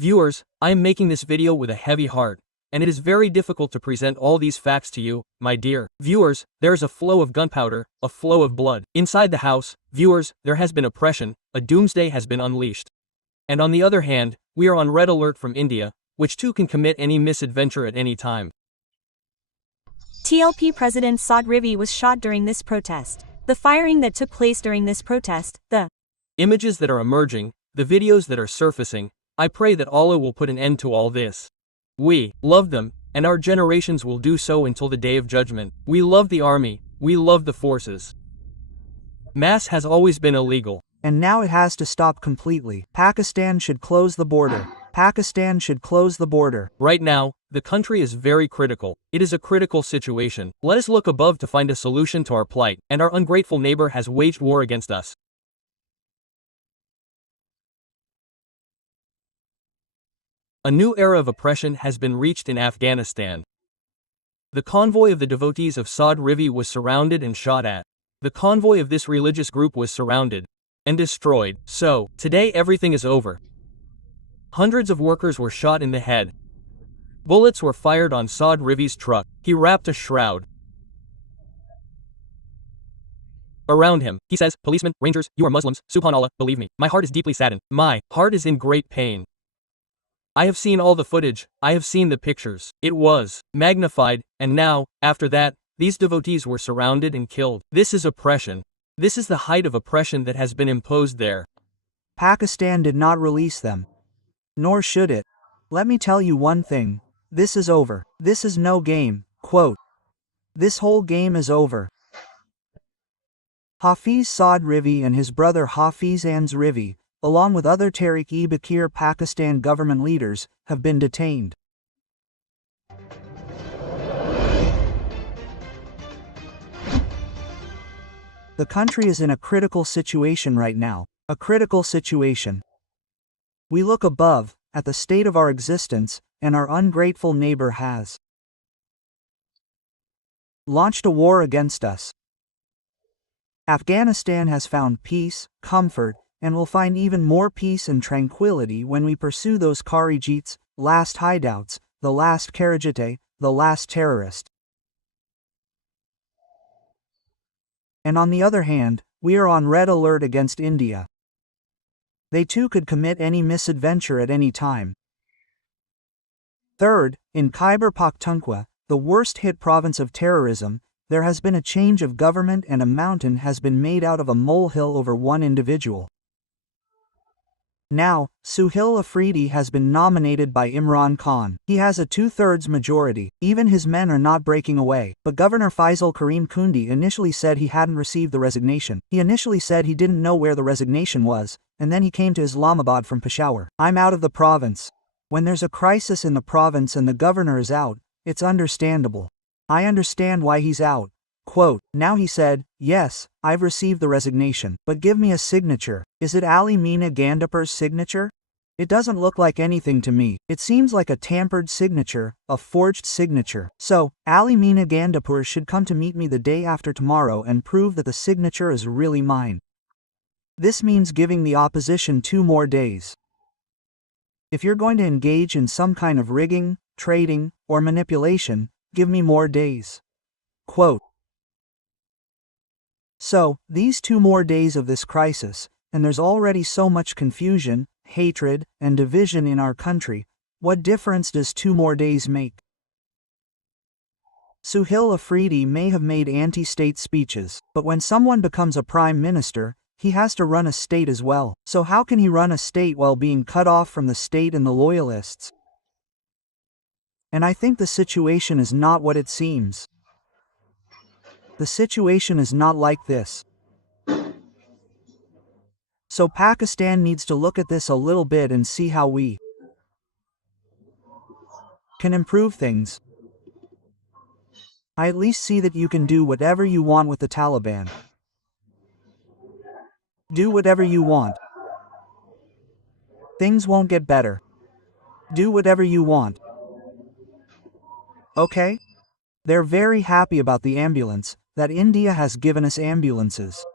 Viewers, I am making this video with a heavy heart, and it is very difficult to present all these facts to you, my dear viewers. There is a flow of gunpowder, a flow of blood. Inside the house, viewers, there has been oppression, a doomsday has been unleashed. And on the other hand, we are on red alert from India, which too can commit any misadventure at any time. TLP President Saadi Rizvi was shot during this protest. The firing that took place during this protest, the images that are emerging, the videos that are surfacing, I pray that Allah will put an end to all this. We love them, and our generations will do so until the day of judgment. We love the army, we love the forces. Mass has always been illegal. And now it has to stop completely. Pakistan should close the border. Pakistan should close the border. Right now, the country is very critical. It is a critical situation. Let us look above to find a solution to our plight, and our ungrateful neighbor has waged war against us. A new era of oppression has been reached in Afghanistan. The convoy of the devotees of Saadi Rizvi was surrounded and shot at. The convoy of this religious group was surrounded and destroyed. So, today everything is over. Hundreds of workers were shot in the head. Bullets were fired on Saadi Rizvi's truck. He wrapped a shroud around him. He says, "Policemen, rangers, you are Muslims, subhanallah, believe me. My heart is deeply saddened. My heart is in great pain. I have seen all the footage, I have seen the pictures. It was magnified, and now, after that, these devotees were surrounded and killed. This is oppression. This is the height of oppression that has been imposed there." Pakistan did not release them. Nor should it. Let me tell you one thing. This is over. This is no game. Quote. This whole game is over. Hafiz Saadi Rizvi and his brother Hafiz Ans Rizvi, along with other Tehreek-e-Bakir Pakistan government leaders, have been detained. The country is in a critical situation right now. A critical situation. We look above, at the state of our existence, and our ungrateful neighbor has launched a war against us. Afghanistan has found peace, comfort, and will find even more peace and tranquility when we pursue those Kharijits, last hideouts, the last Karachi, the last terrorist. And on the other hand, we are on red alert against India. They too could commit any misadventure at any time. Third, in Khyber Pakhtunkhwa, the worst-hit province of terrorism, there has been a change of government and a mountain has been made out of a molehill over one individual. Now, Suhail Afridi has been nominated by Imran Khan. He has a 2/3 majority. Even his men are not breaking away. But Governor Faisal Karim Kundi initially said he hadn't received the resignation. He initially said he didn't know where the resignation was, and then he came to Islamabad from Peshawar. I'm out of the province. When there's a crisis in the province and the governor is out, it's understandable. I understand why he's out. Quote, now he said, yes, I've received the resignation, but give me a signature. Is it Ali Meena Gandapur's signature? It doesn't look like anything to me. It seems like a tampered signature, a forged signature. So, Ali Meena Gandapur should come to meet me the day after tomorrow and prove that the signature is really mine. This means giving the opposition 2 more days. If you're going to engage in some kind of rigging, trading, or manipulation, give me more days. Quote. So, these 2 more days of this crisis, and there's already so much confusion, hatred, and division in our country, what difference does 2 more days make? Suhail Afridi may have made anti-state speeches, but when someone becomes a prime minister, he has to run a state as well. So how can he run a state while being cut off from the state and the loyalists? And I think the situation is not what it seems. The situation is not like this. So Pakistan needs to look at this a little bit and see how we can improve things. I at least see that you can do whatever you want with the Taliban. Do whatever you want. Things won't get better. Do whatever you want. Okay? They're very happy about the ambulance, that India has given us ambulances.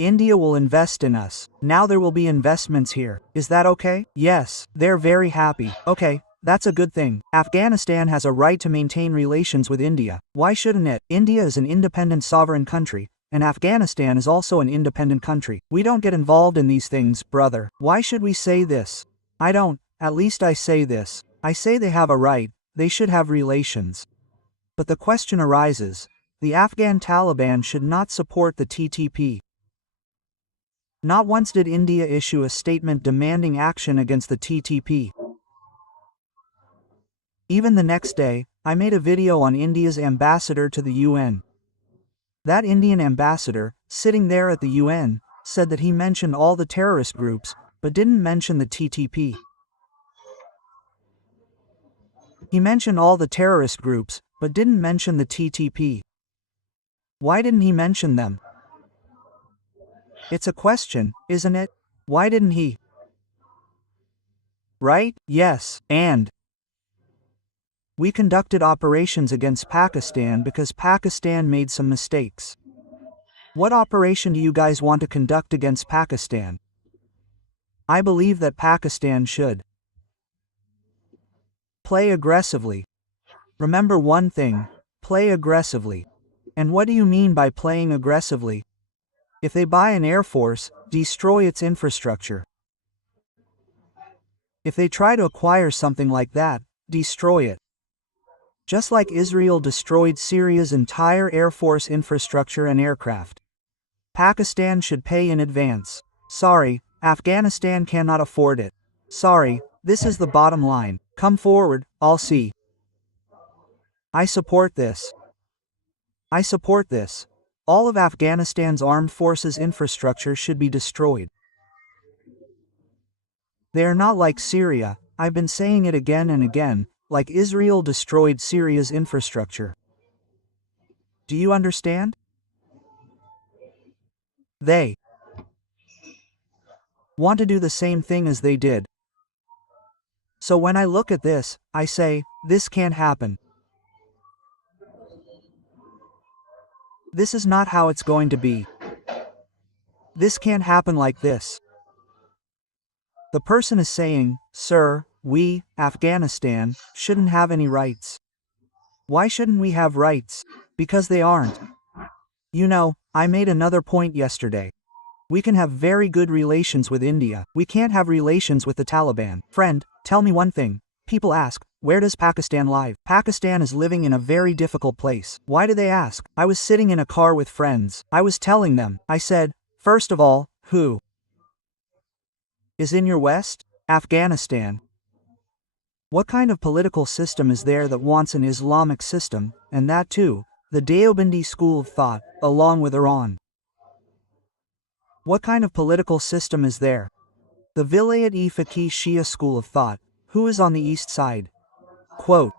India will invest in us. Now there will be investments here. Is that okay? Yes, they're very happy. Okay, that's a good thing. Afghanistan has a right to maintain relations with India. Why shouldn't it? India is an independent sovereign country, and Afghanistan is also an independent country. We don't get involved in these things, brother. Why should we say this? I don't. At least I say this. I say they have a right, they should have relations. But the question arises, the Afghan Taliban should not support the TTP. Not once did India issue a statement demanding action against the TTP. Even the next day, I made a video on India's ambassador to the UN. That Indian ambassador, sitting there at the UN, said that he mentioned all the terrorist groups, but didn't mention the TTP. He mentioned all the terrorist groups, but didn't mention the TTP. Why didn't he mention them? It's a question, isn't it? Why didn't he? Right? Yes, and we conducted operations against Pakistan because Pakistan made some mistakes. What operation do you guys want to conduct against Pakistan? I believe that Pakistan should play aggressively. Remember one thing, play aggressively. And what do you mean by playing aggressively? If they buy an air force, destroy its infrastructure. If they try to acquire something like that, destroy it. Just like Israel destroyed Syria's entire air force infrastructure and aircraft. Pakistan should pay in advance. Sorry, Afghanistan cannot afford it. Sorry, this is the bottom line. Come forward, I'll see. I support this. I support this. All of Afghanistan's armed forces infrastructure should be destroyed. They are not like Syria, I've been saying it again and again, like Israel destroyed Syria's infrastructure. Do you understand? They want to do the same thing as they did. So when I look at this, I say, this can't happen. This is not how it's going to be. This can't happen like this. The person is saying, sir, we, Afghanistan, shouldn't have any rights. Why shouldn't we have rights? Because they aren't. You know, I made another point yesterday. We can have very good relations with India. We can't have relations with the Taliban. Friend, tell me one thing. People ask, where does Pakistan live? Pakistan is living in a very difficult place. Why do they ask? I was sitting in a car with friends. I was telling them, I said, first of all, who is in your West? Afghanistan. What kind of political system is there that wants an Islamic system, and that too, the Deobandi school of thought, along with Iran? What kind of political system is there? The Vilayat-e-Faqih Shia school of thought, who is on the east side. Quote,